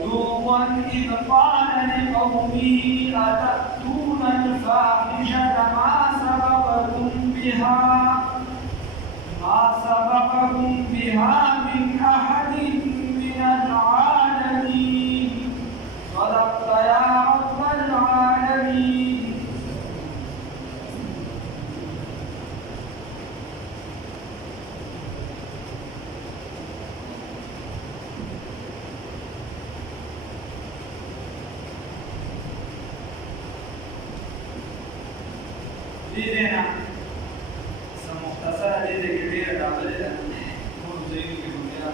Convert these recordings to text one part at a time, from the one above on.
ولوطا إذ قال لقومه أتأتون الفاحشة ما سبقكم بها من أحد من العالمين صدقت يا رب العالمين. دينا مختصرة دي كبيرة تعملها مو زي اللي قلنا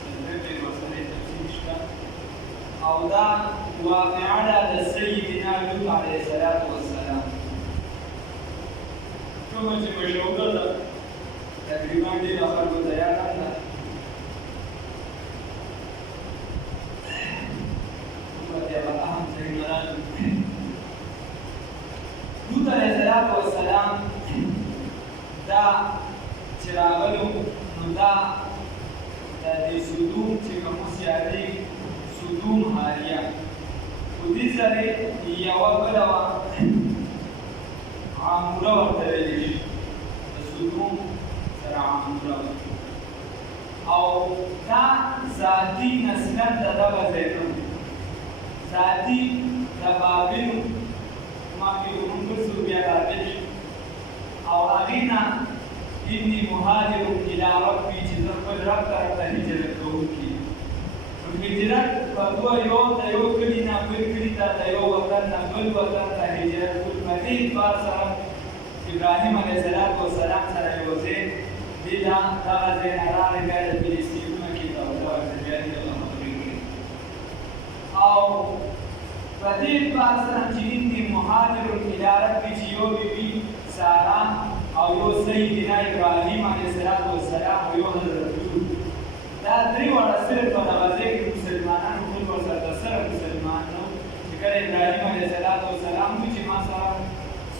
سنتين وسنتين تفسير أو ده واقع على سيدنا لوط عليه الصلاة والسلام. شو مشهورة تقريبا دي آخر بداية لنا أهم سيدنا لوط عليه الصلاة والسلام دا چراغلو نو دا د سودوم چې کوم سیاري سودوم هاریا په دې سره یو بلوا عاموره ورته ویل شي د سودوم سره عاموره او دا ذاتي نسبت د دغه ځایونو ذاتي د بابلو ما کې موږ څه بیا راځي او اغینا ابني مهاجر الى ربي چې خپل رب ته هجرت کوونکی هجرت په دوه یو ته یو کلی نه بل کلی ته یو وطن نه بل وطن ته هجرت کول مدې بار سره ابراهیم علیه السلام سره یو ځای دی دا هغه ځای نه راغلی بیا د فلسطینونه کې ته ورځي او په دې بار سره چې ابني مهاجر الى ربي چې یو بیبي سارا او یو سیدنا ابراهیم علیه السلام او یو حضرت لوط دا درې واړه صرف په دغه ځای کې مسلمانانو خپل ورسره سره مسلمانانو چې کله ابراهیم علیه السلام و چې ما سره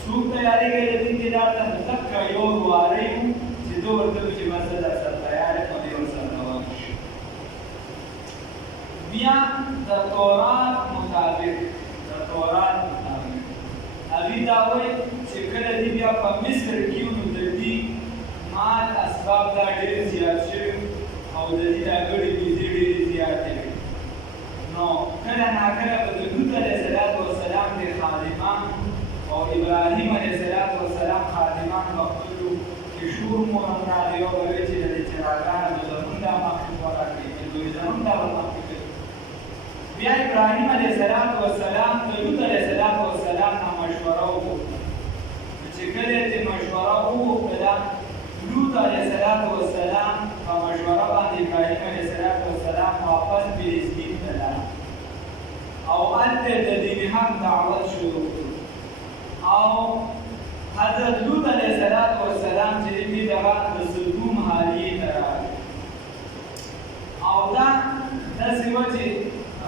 څوک تیارې کوي د دین دیدار ته تک یو دواره چې دوه ورته چې ما سره تیار په دې ورسره روان شي. بیا د تورات مطابق هغې دا وایي چې کله دې بیا په مصر کې نو د دې مال اسباب دا ډېر زیات شوي او د دې دا ګډې بیزې ډېرې زیاتې وي. نو کله ناکله به د لوط علیه السلام د خادمان او ابراهیم علیه السلام خادمان به خپلو کې شور مو هم راغی او به وایي چې د دې چراګانو به زمونږ دا مخکې ورکړي چې دوی زمونږ دا به مخکې کوي. بیا ابراهیم علیه السلام د لوط علیه السلام نه مشوره وکړه چې کله یې مشوره وکړه لوط علیه السلام په مشوره باندې ابراهیم علیه السلام واپس فلسطین ته لاړ او هلته د دین حق دعوت شروع کړ او حضرت لوط علیه السلام چې دی دغه د سدوم حالیې ته راغی او دا داسې وه چې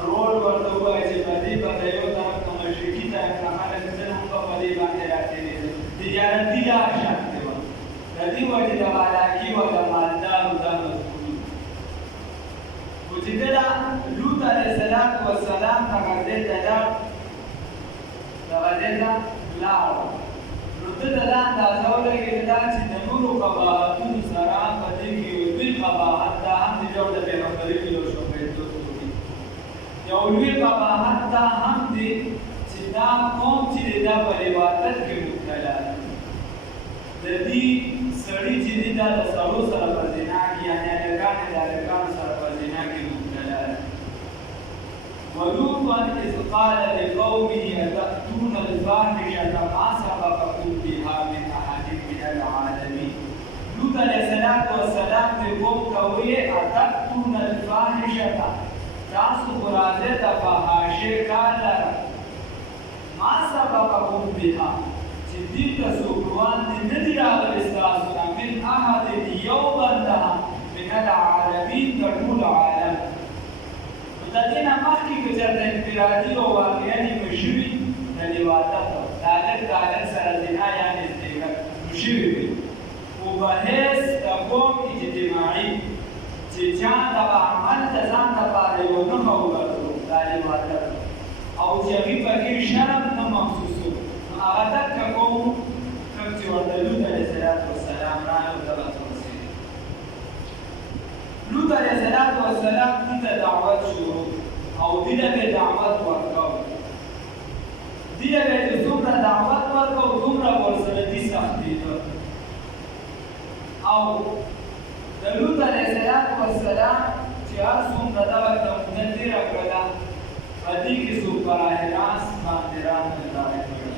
رول ورته ووایي چې په دې باندې یو طرف ته مشرقي طرف ته خلک ځل هم په دې باندې راتېرېدل تجارتي لار شانتې وه د دې وجې د بالاکي وه د مالدارو دا مضبوط خو چې کله لوط علیه السلام دغه ځای ته لاړ نو ده ته دا اندازه ولګېده چې د نورو قباحتونو سره په دې کې یو لوی قباحت دا هم د ډول د پیغمبري یو شوفیتوب یو لوی قباحت دا هم دی چې دا قوم چې دی دا په عبادت کې مبتلا دی د دې سړي چې دی دا د سړو سره په زنا کې یعنې هلکانې د هلکانو سره په زنا کې مبتلا دی. ولوطا إذ قال لقومه أتأتون الفاحشة ما سبقكم بها من أحد من العالمين. لوط علیه السلام ته قوم ته وویل أتأتون الفاحشة تاسو خو راځئ د فحاشۍ کار لره ما سبقکم بها چې دې ته څوک وړاندې نه دي راغلي ستاسو نه من احد یو بنده من العالمین د ټول عالم. د دې نه مخکې که چېرته انفرادي او واقعیانې به شوي د لواطت د هلک سره زنا یعنې ازدواج شوي وي خو به هېڅ د قوم اجتماعي چې چا دغه عمل د ځان لپاره یو نښه وګرځو طالب ادب او چې هغوی پکې شرم نه محسوسو نو هغه دقه قوم کوم چې ورته لوط علیه السلام راغی دغه ته ورسېدل. لوط علیه السلام دې ته دعوت شروع او دې ته به دعوت ورکاو. دې ته به چې څومره دعوت ورکاو دومره ورسره دې سختېده. او د لوط علیه السلام چې هر څومره دغه کمونه تېره کړله په دې کې څوک براه راست باندې راغلی کړل.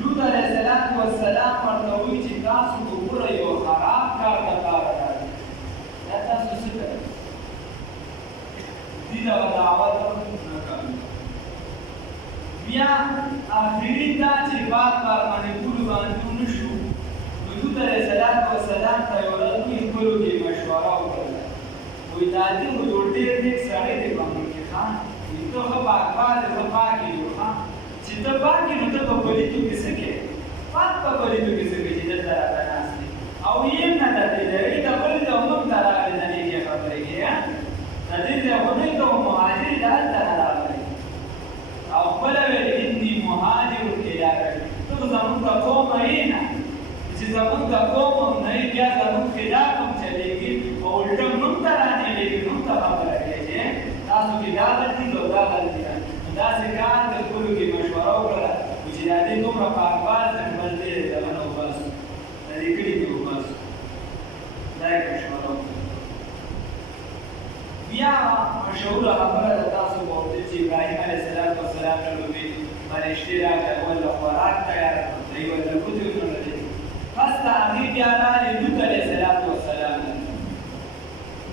لوط علیه السلام ورته وایي چې تاسو وګورئ یو خراب کار دپاره راغلي دا تاسو څه کوئ؟ دې ته به دعوت نه کوي. بیا آخري دا چې بار باندې ټولو باندې ونه شو نو لوط علیه السلام ته یو ورځ دوی خپلو کې مشوره وکړله. وایي دا دې خو یو ډېر نیک سړی دی په موږ کې ښه ته ښه پاکباز یې ښه پاک یې ښه چې ته پاک یې نو ته په پلیتو کې څه کوې؟ پاک په پلیتو کې څه کوې چې دلته راته ناست یې او یې نه درته لرې د بل ځای موږ ته راغلې د نیکې خبرې کوې د دې ځای خو نه کوم مهاجر د هلته نه راغلی او خپله ویل اني مهاجر الی ربي ته خو زموږ د قومه یې نه چې زموږ د قوم هم نه یې بیا زموږ خلاف هم چلېږي او الټه موږ ته رانیولېږي موږ ته خبره کوي چې تاسو کې دا غلطي او دا غلطي ده. نو داسې کار د خپلو کې مشوره وکړه چې دا دې دومره پاکباز دی بل دې دغه نه وباسو د دې کلي کې وباسو دا یې مشوره وکړه. بیا مشهوره خبره ده تاسو به اورئ چې ابراهیم علیه السلام ته لومړی فرشتې راغلې ورله خوراک تیار کړه دوی ورته ګوتې وتړلې پس د هغې بیا راغلې لوط علیه السلام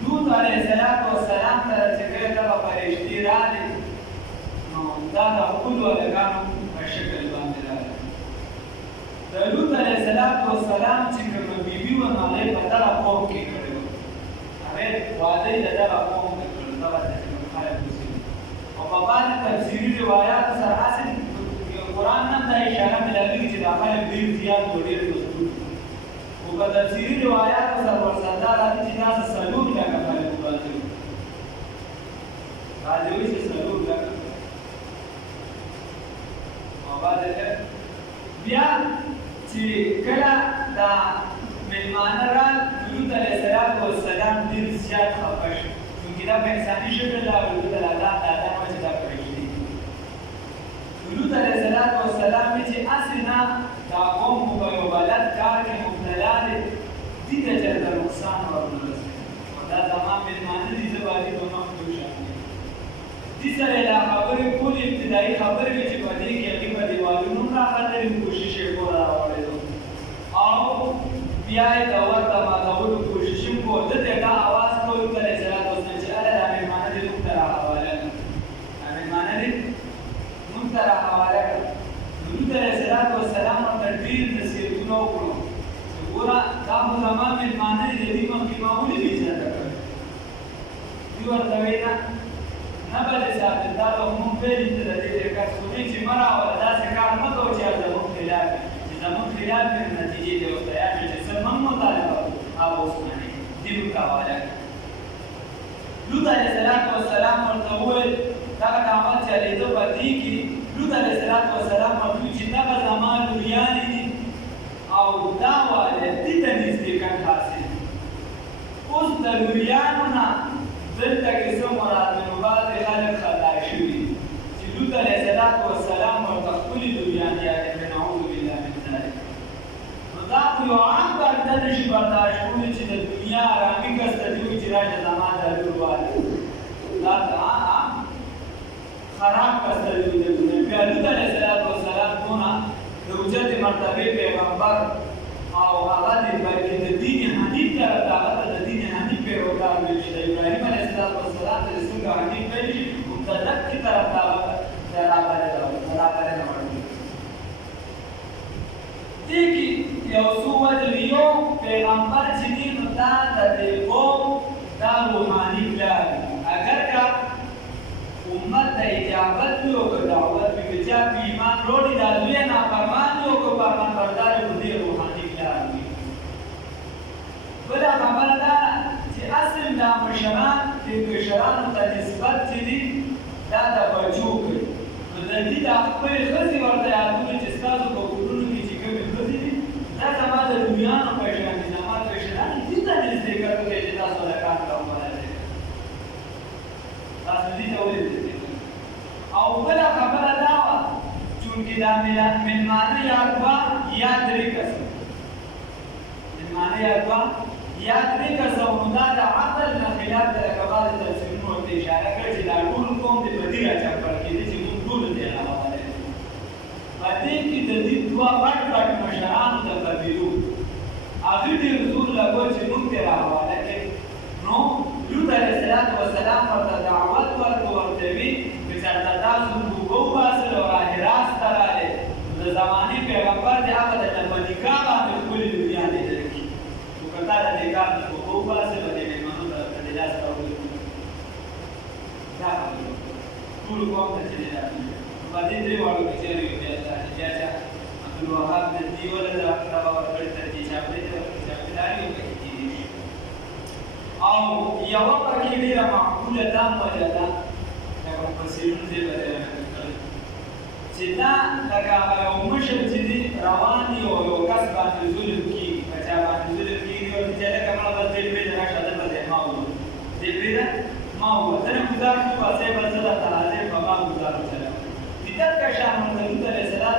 لوط علیه السلام ته چې کله دغه فرشتې راغلې نو دا د خپلو هلکانو په شکل باندې راغلې. د لوط علیه السلام چې کومه بیبي وه نو هغې په دغه قوم کې کړې وه هغې واده یې د دغه قوم کې کړل دغه ته چې کوم خلک اوسېږي او په بعضې تفسیري روایاتو سره هسې قرآن هم دا اشاره ملاوېږي چې دا خلک ډېر زیات و ډېر مضبوط خو په تفسیري روایاتو سره ورسره دا راځي چې داسې 4 لکه خلک وباسي بعضې وایي چې 4 لکه او بعضې بیا چې کله دا مېلمانه رال لوط علیه السلام ډېر زیات خفه شو چونکې دا په انساني شکل راغلي د الله تعالی وه چې دا فرشتې لوط علیه السلام وایي چې هسې نه دا قوم خو په یو غلط کار کې مبتلا دی دې ته چېرته نقصان ورونه رسوي او دا زما مېلمانه دي زه باندې په مخ کې وشاندې دې سره یې دا خبرې ټولې ابتدایي خبرې وې چې په دې کې هغې په دیوالونو هم راختلې کوشش یې کوله راوړېدو او بیا یې د ورته ماتولو کوشش هم کول ده ته دا اواز کول لوط علیه السلام چې هله دا مېلمانه دې موږ ته راحواله کړه دا مېلمانه دې موږ ته راحواله کړه. لوط علیه السلام ورته ډېر نصیحتونه وکړو چې ګوره دا خو زما مېلمانه دي د دې مخکې ما ولې بې عزته کړل دوی ورته وایي نه به دې ساتل دا به موږ ویلي ته د دې ځای کس خو دې چې مه راوله داسې کار مه کوه چې زموږ خلاف وي چې زموږ خلاف وي نو نتیجې ته ورته یاد شي چې څه موږ مطالبه کوو هغه اوس منې دې موږ ته حواله کړه. لوط علیه السلام ورته وویل دغه عمل چلېده په دې کې لوط علیه السلام ورته وویل چې دغه زما لوریانې دي او دا واده دې ته نږدېکت حاصل اوس د لوریانو نه دلته کې څه مراد دی نو بعضې خلک خطا شوي دي چې لوط علیه السلام ورته خپلې لوریانې یادې نعوذ بالله من ذلک نو دا خو یو عام بنده نه شي برداشت کولی چې د دنیا ارامي کس ته دې وایي چې راشه زما دا لور واده دا عام خراب کس ته دې وایي بیا لوط علیه السلام دونه د اوچتې مرتبې پیغمبر او هغه دی بلکې د دین حنیف طرف ته هغه ته د دین حنیف پیروکار ویل شي د ابراهیم علیه السلام ته چې څنګه حنیف ویل شي متدقې طرف ته هغه راغلی وړي دې کې یو څو وجې یو پیغمبر چې دی نو دا د دې قوم دا روحاني پلار اگر که امت ته اجابت وي او که دعوت وي که چا په ایمان روړي دا لویه نافرمان وي او که فرمانبردار وي نو دې روحاني پلار وي. بله خبره دا چې اصل دا مشران دې مشرانو ته نسبت دې د خپلې ښځې ورته یادونه چې ستاسو په کورونو کې چې کومې ښځې دي دا زما د رومیانو پیشان دي زما پیشانان دې ته نږدې کوي چې تاسو له کار کوئ تاسو دې ته ولې او بله خبره دا وه چونکې دا مېلمانه یا دوه یا درې کسه مېلمانه یا دوه یا درې کسه نو دا د عقل نه خلاف ده لکه بعضې تفسیرونو ورته اشاره کړې چې دا ټول قوم د بدي راچپړ کېدی چې موږ ټولو دې راوړی په دې کې د دې دوه غټ غټ مشرانو د قبیلو هغوی ډېر زور لګول چې موږ دې راحواله کړې نو لوط علیه السلام ورته دعوت ورته وي چې چېرته تاسو موږ وباسئ او راه راست ته راغلئ د زمانې پیغمبر دی هغه درته په نکاح باندې ښکلې لوریانې درکړي خو که تا د نکاح نه موږ وباسئ نو دې مېلمنو ته د لاس راوړي دا خبره ټول قوم ته چې دی راغلي په دې درې واړو کې چېرې یو بیا چې عبدالوهاب د دې ولې دغه ورکړې تر دې چاپلې ته ورکړي چاپلاري وکړي او یوه پکې ډېره معقوله دا وجه ده لکه مفسرون دې بیان کړی چې دا لکه هغه یو مشر چې دی روان دی او یو کس باندې ظلم کېږي که چا باندې ظلم کېږي ورته چې لکه مړه بس دې پرېږده راشه دلته دی ما ووت دې پرېږده ما ووت ته نه ګزار شو بس بل څه درته راځې په ما ګزار وچلوه د دغه شان ورته لوط علیه السلام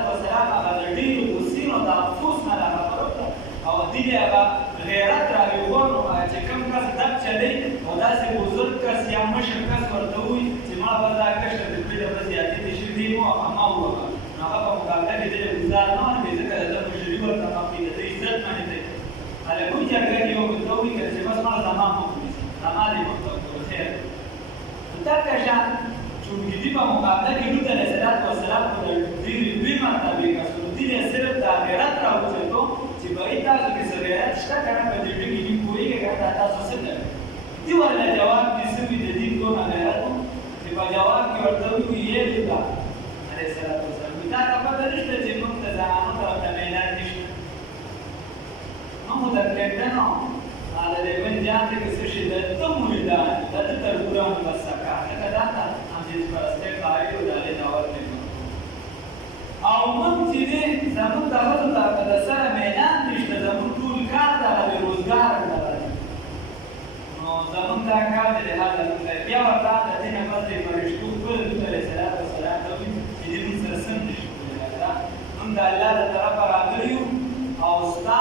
هغه د ډېرو غصې نو د افسوس نه دا خبره وکړه او دې هغه غیرت راویښول نو چې کوم کس دب چلی او داسې بزرګ کس یا مشر کس ورته ووایي چې ما به دا کشر د دوی له به زیاتې دې شوي دې مو ما ووهه نو هغه په مقابله کې دې له ګزار نه ورکړي ځکه د ده مشري ورته مخکې د ده عزت باندې دی هلکوي جګړه کې یو ورته ووایي که چې بس مړه زما مخ ونیسي زما دې مخ ته وکړو خیر دغه شان چونکې دې په مقابله کې لوط علیه السلام په ډېرې لوی مرتبې کسو دې یې صرف دا غیرت راوچېدو چې بهی تاسو کې څه غیرت شته که نه په دې ټکي دې پوهېږئ که دا تاسو څه کوئ دې ورله جواب کې څه وي د دې دونه غیرت و چې په جواب کې ورته ووایي یې لوطه علیه السلام تا ته پته نشته چې موږ ته زنانو ته ورته میلاد نشته موږ ته پرېږده نو د لیوان جان دی که څه شي د ته مریدان د ده تربوران بس سکه لکه دا ته همجنس پرستۍ قایل و د هغې دعوت مې او موږ چې دی زموږ د ښځو ته که د سره میلان نشته زموږ ټول کار دغه بېروزګاره دغه دی نو زموږ دا کار دی لهذا موږ بیا ورته د دې نه پس د فرشتو خپل لوط علیه السلام ته وایي چې دې موږ سره څه نه شي کولی موږ د الله د طرفه راغلي یو او ستا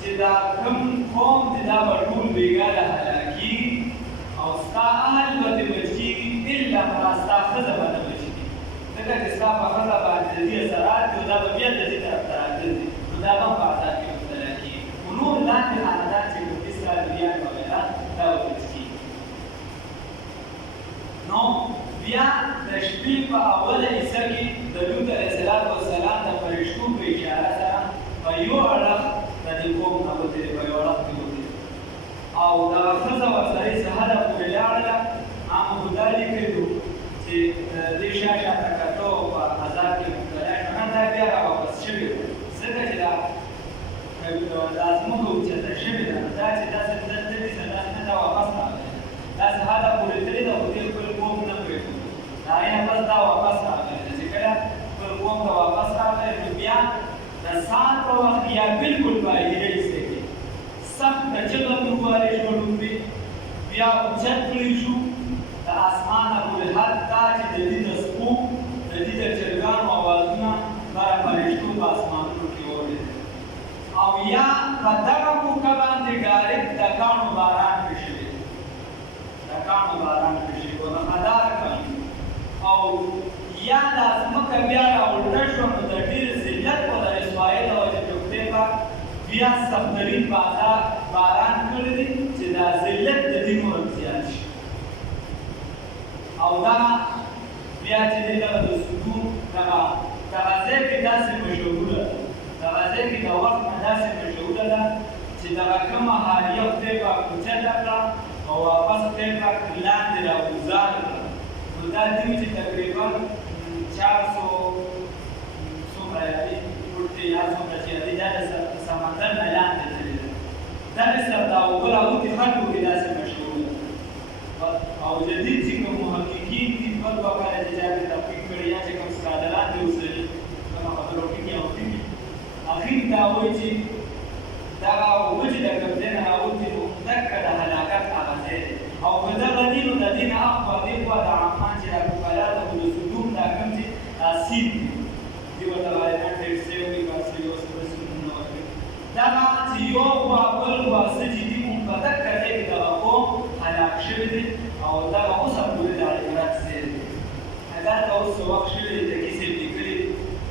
چې دا کوم قوم دی دا به ټول بېګا له هلاکېږي او ستا اهل به دې بچ کېږي الا مړه ستا ښځه به نه بچ کېږي ځکه چې ستا په ښځه باندې د دې اثرات دي او دا به بیا د دې طرف ته راګرځي نو دا به هم په عذاب کې مبتلا کېږي خو نور لاندې خاندان چې کوم دي ستا لویان وغیره دا به بچ کېږي نو بیا د شپې په اوله حصه کې د لوط علیه السلام د فرشتو په اشاره سره په یو اړخ د دې قوم نه وتلې په یو اړخ کې وتلې او دغه ښځه ورسره یې څه حده پورې لاړله هغه خو دا لیکلي چې د دې شا شاته کتو په عذاب کې مبتلا شو هم دا بیا راواپس شوې وه ځکه چې دا ځمکه اوچته شوې ده دا چې داسې دلته داسې نه دا واپس راغلی داسې حده پورې تللې ده خو دې خپل قوم نه پرېښودو د هغې نه پس دا واپس راغلی ده چې کله خپل قوم ته واپس راغلی نو بیا د سهار په وخت یا بلکل باهره ایسته کې سخته چغه مې ووهلې شوه ډوبې بیا اوچت کړی شو د اسمانه پورې حتی چې د دې د سپو د دې د چرګانو اوازونه بره فرشتو په اسمانونو کې واورېدل او یا په دغه موقع باندې ډایرکټ د کاڼو باران پرې شوی د کاڼو باران پرې شوی و نخداره کاڼي او یا دا ځمکه بیا راولټه شوه نو د ډېر ذلت و د رسوایۍ د وجې ټوکتې به بیا سخترین باران کړی دی چې دا ذلت د دې نور زیات شي او دا بیا چې دی دغه د سکون دغه ځای کې داسې مشهوره ده دغه ځای کې د وخت نه داسې مشهوره ده چې دغه کومه حالیه خدای پاک اوچته کړه او واپس خدای پاک لاندې راګوزاره کړه نو دا دي چې تقریبا 400 څومره یادي فوټ یا څومره چې یادي دا د سمندر نه لاندې تللې ده دا د سر دا اوبه راوتې خلکو کې داسې مشهوره ده او جدید چې کوم محققین دي دوه کاله چې چا پرې تحقیق کړی کړی یا چې کوم سکالران دي اوسېدلي کومه خبره وکړي او وکړي اخر دا وایي چې دغه اوبه چې د کبدې نه راوځي نو دکه د هلاکت هغه ځای دی او که دغه دي نو د دې نه اخوا دې خوا د عمان چې دا کفایات او د صدوم دا کوم چې سیند دي دې ورته غالبا ډېر سوي وي باسي یو څه سیندونه ورکوي دغه چې یو خوا بل خوا څه چې دي مونږ په دکه ځای کې دغه قوم هلاک شوي دي او دغه اوسه پورې د عبرت ځای دی دلته اوس څه وخت شوی دی تکي صاحب لیکلي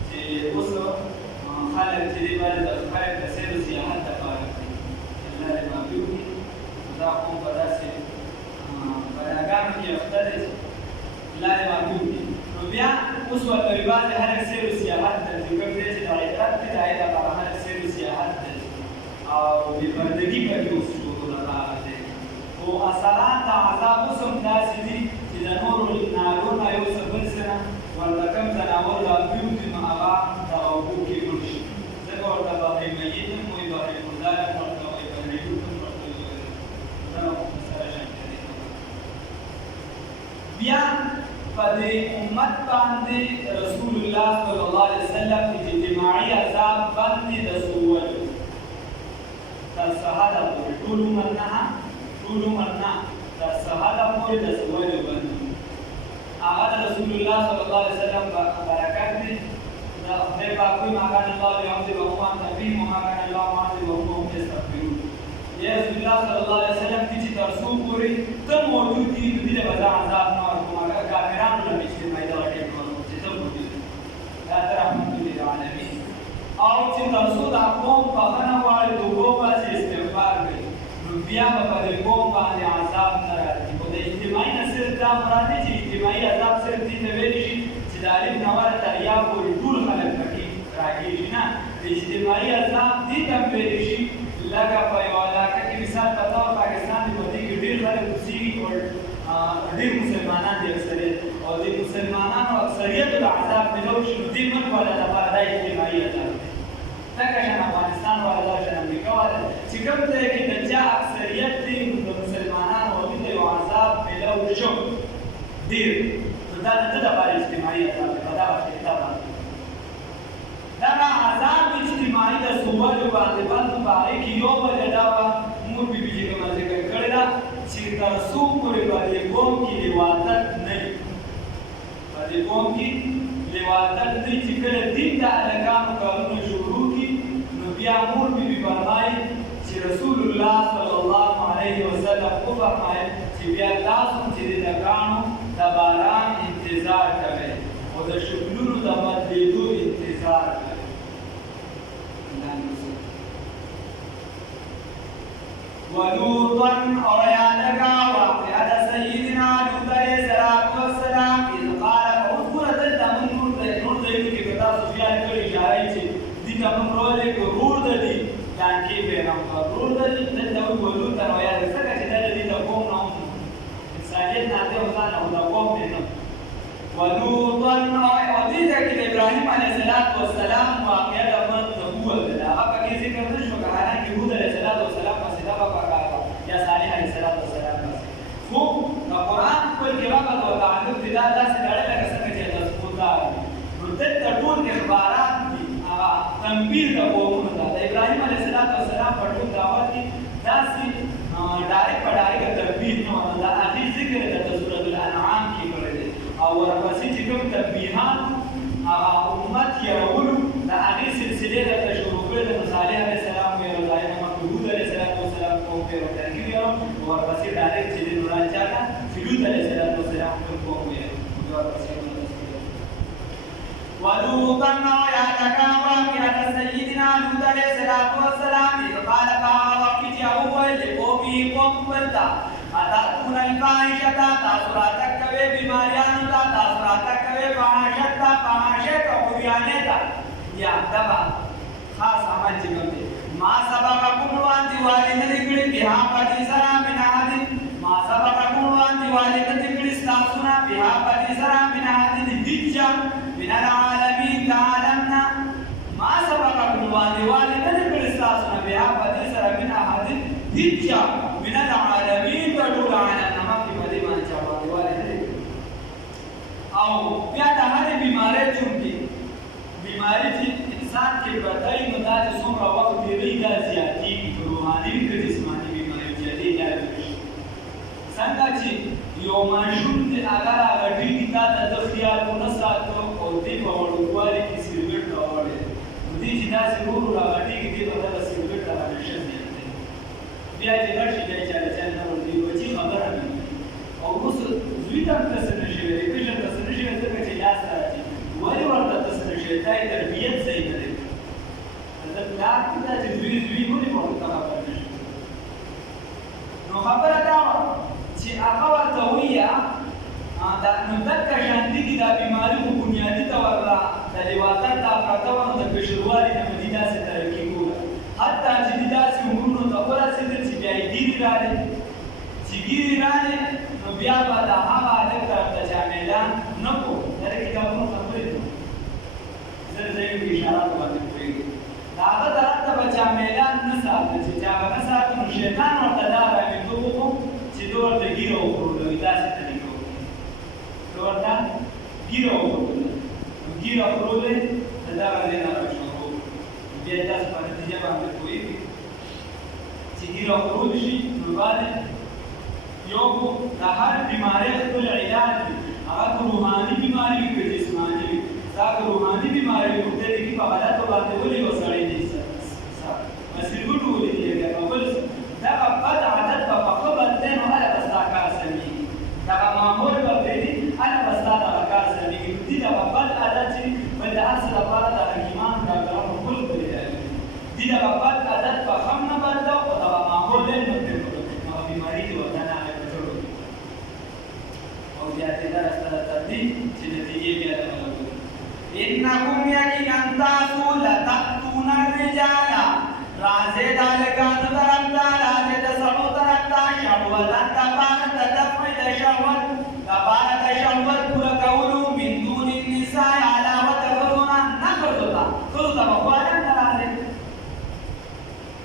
چې اوس خلک چې دی باندې د خلک د سیر و سیاحت دپاره کوي الله دې معافي وکړي دا قوم په داسې بلاګانو کې اخته دی چې الله دې معافي وکړي نو بیا اوس ورته وایي بعضې خلک سیر و سیاحت ته ځي کوم دی چې د عبرت دی د هغې دپاره خلک سیر و سیاحت ته ځي او بې پردګي پکې اوس شروع راغلی دی خو اثرات د عذاب اوس هم داسې دي چې د نورو ناروغ یو څه بل سره ورته کوم ځناور راپرېوځي نو هغه دغه اوبو کې مړ شي ځکه ورته بحر میت هم وایي بحر مردار هم ورته وایي بحر یوب هم ورته وایي دغه سره شان کوي بیا په دې امت باندې رسول الله صلی الله علیه وسلم اجتماعي عذاب باندې د سوول تر سهاده پورې ټول عمر نه تر سهاده پورې د سوول باندې هغه د رسول الله صلی الله علیه وسلم برکت دی دا خدای پاک وایي ما کان الله لیعذبهم وانت فیهم وما کان الله معذبهم وهم یستغفرون یا رسول الله صلی الله علیه وسلم چې تر څو پورې ته موجود دي نو دې له به عذاب نه ورکوم هغه کافرانو له اجتماعي دغه ټیم چې ته موجود دا ته رحمت للعالمین او چې تر څو دا قوم بخښنه غواړي توبه وباسي استغفار کوي نو بیا به په دې قوم باندې عذاب نه راځي خو د اجتماعي نه صرف دا مراد دی چې اجتماعي عذاب صرف دې ته ویلی شي چې د الف نه ور تر یا پورې ټول خلک پکې راګېږي نه د اجتماعي عذاب دې ته ویلی شي لکه په یو علاقه کې مثال په طور پاکستان دی په دې کې ډېر خلک اوسېږي او ډېر مسلمانان دي اکثریت او د مسلمانانو اکثریت د عذاب ملو شي نو دې ملک والا دپاره دا اجتماعي عذاب دی لکه شان افغانستان والا دا شان امریکا والا چې کوم ځای کې د چا اکثریت دی نو د مسلمانانو هغوی ته یو عذاب ملو شو ډېر نو دا د ده دپاره اجتماعي عذاب دی په دغه خطه باندې دغه عذاب اجتماعي د سوالو باندې بند په هغې کې یو وجه دا وه مور بي بي چې کومه ذکر کړې ده چې تر څو پورې په دې قوم کې لواطت نه وي په دې قوم کې لواطت نه چې کله دین د هلکانو کارونه شروع کړي نو بیا مور بي بي فرمایي چې رسول الله صلی الله علیه وسلم وفرمایل چې بیا تاسو چې د هلکانو د باران انتظار کوئ او د شکلونو د بدلېدو انتظار کوئ ولوطا او یادگا واقعه د سیدنا لوط علیه السلام اذ قال اذكر دلته من نور دی کې په تاسو بیا کړي اشاره چې دې ته موږ راولې کو رور د دې ځانګړي پیغمبر رور د دې دلته ولوطا او یادګا څنګه چې د دې د قوم نه انسانیت نه دی او ځان او د قوم نه ولوطا او دې کې د ابراهیم علیه السلام واقعه د نبوت ده هغه پکې ذکر نشو حالانکه هود علیه السلام یا صالح علیه السلام خو د قرآن خپل قرابت او تعلق دې دا داسې لړۍ لکه څنګه چې د سپوتار نو دلته ټول اخبارات دي هغه تنبیه د قومونو ده د ابراهیم علیه السلام په ټول دعوت کې داسې ډایرکټ په ډایرکټ تنبیه نه وه د هغې ذکر د سورة الانعام کې کړی دی او ورپسې چې کوم تنبیهات هغه امت یرولو د هغې سلسلې درته شروع کړې د صالح علیه السلام ویلو ځای نه مخکې هود علیه السلام قوم ته ورترکیب یو ورپسې ډایرکټ چې د نوران چاته چې لوط علیه السلام خپل قوم ویلو ورپسې ولوطا یادگا واقعه د سیدنا لوط علیه السلام اذ قال هغه وخت چې هغه وویل قومي قوم ورته اتاتون الفاحشة تاسو راتګ کوئ بیماریانو ته تاسو راتګ کوئ فحاشت ته فحاشت او عریانۍ ته یا دغه خاص عمل چې کوم دی ما سبقکم وانتی والی نه دي کړي بها په دې سره من احد ما سبقکم وانتی والی نه دي کړي ستاسو نه بها په دې سره من احد هیڅ من العالمین د عالمنا ما سبقکم وانتی والی نه دي کړي ستاسو نه بها په دې سره من احد هیڅ من العالمین د ټول عالم نه مخکې په دې باندې چا باندې والی نه دي او بیا د هرې بیماری چې انسان کې پرته وي نو دا چې څومره وخت تېروي دا زیاتېږي که روحاني وي که جسماني بیماري زیاتېږي دا وي څنګه چې یو ماشوم دی هغه راغټېږي تا د ده خیال ونه ساتو او دې په وړوکوالي کې سګرټ ته وړی نو دې چې داسې ورو ورو راغټېږي دې به دغه سګرټ ته همیشه زیات دی بیا چې غټ شي بیا یې چا له چا نه ورځي بچي خبره نه او اوس زوی ته هم داسې نه شوی دی پېژن داسې نه شوی ځکه چې لاس ته راځي ولې ورته داسې نه شوی دا یې تربیت صحیح نه دی مطلب پلار کې دا چې زوی ولې ورته خبر نه شي نو خبره دا وه چې هغه ورته وویه نو دکه شانتي کې دا بیماري خو بنیادي طور را د لواطت دا پرته وه نو د کشروالي نه به دې داسې ترقي کوله حتی چې دې داسې عمرونو ته ورسېدل چې بیا یې ګیرې راغلې چې ګیرې راغلې نو بیا به د هغه هلک طرف ته چا میدان نه کو دا د کتابونو خبرې دي زر ځایو کې اشاراتو باندې پوهېږي د هغه طرف ته به چا میدان نه ساته چې چا به نه ساته نو شیطان ورته دا راویندو وکړو چې ده ورته ګیره وخوړلوي داسې طریقه وکړي ده ورته ګیره وخوړله نو ګیره خورولې د دغه ځای نه راشروع بیا یې تاسو په نتیجه باندې پوهېږي چې ګیره خورول شي نو باندې یو د هر بیمارۍ خپل علاج وي هغه که روحاني بیماري وي که جسماني وي دا که روحاني بیماري وي خدای دې کي په غلطو باندې ولې یو سړی دی مسیرګوټ ولې کېږي په بل دغه بد عادت به په ښه بدلی نو هله به ستا کار سمېږي دغه معمول به پرېږدي هله به ستا دغه کار سمېږي نو دې دغه بد عادت چې بل د هر څه لپاره د حکیمانو ډاکټرانو ټول پرې دي دغه بد عادت په ښه نه بدله او دغه معمول یې نه پرېښودو هغه بیماري دې ورته نه او زیاتېدل سره تر دې چې نتیجې بیا د ملګرو انکم یقینا تاسو لتأتون الرجال راځئ د هلکانو طرف ته راځئ د سړو طرف ته شهوتن دپاره د دفع د شهوت دپاره د شهوت پوره کولو من دون النساء علاوه د ښځو نه نه ښځو ته ښځو ته به خو هلته راځئ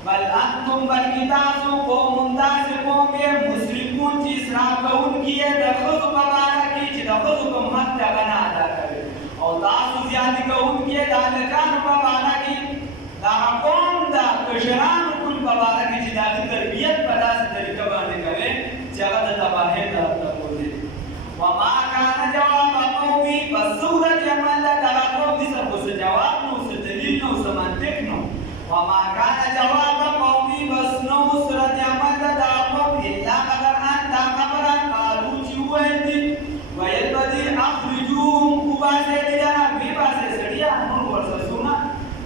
بل انتم بلکې تاسو قوم داسې قوم یې مسرفون چې اسراف کوونکي یې د ښځو په باره کې چې د ښځو کوم حق دی هغه نه ادا کوي او تاسو زیاتې کوونکي یې د هلکانو په باره کې د هغه قوم د کشرانو ټول په باره کې چې د هغې تربیت په داسې طریقه باندې کوي چې هغه د تباهۍ طرف ته بوځي وما کان جواب قومي پس څه ورځ عمل ده دغه قوم دې سره خو څه جواب نه و څه دلیل نه و څه منطق نه وما كان جواب قومي بس نو سرت عمل دا قوم الا مگر ان دا خبر قالوا چې ویل بدی اخرجوهم وباسه دلنا بباسه سړیا نور ورسونه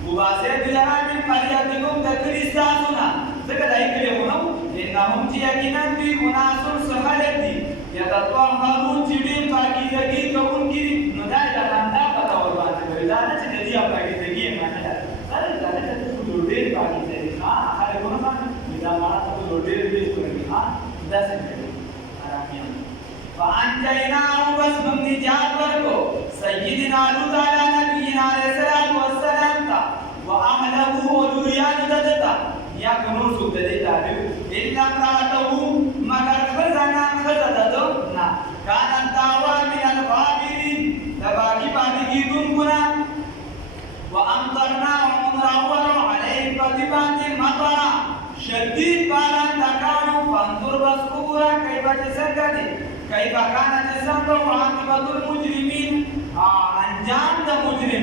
وباسه دلنا من قريتكم تکریستاسونا څنګه دای کړي ونه انهم چې یقینا بي مناسب سهلت دي یتطهرون چې ډېر پاکیزګي کوونکي نو دا د خندا په تور باندې دا چې د دې پاکیزګي معنی ده ډېر پاکیزګي ها هغه کومه دا معنی ته ډېر دې کوي ها دا څنګه آرامي فانجیناه بس من نجات ورکو سیدنا لوط علی نبینا علیہ الصلوۃ والسلام تا واهله ولویان ددتا یا کنور سوک دې تابع الا قراتو مگر خزانا خزددو نا کان دعوا من الغابرین تباقی باندې کیدون ګنا وامطرنا ومنور علیهم فذبات مطرا شدید باران دکانو فانظر بس وګورا کیفه څنګه دي کیفه کان څنګه عاقبت المجرمین انجام د مجرم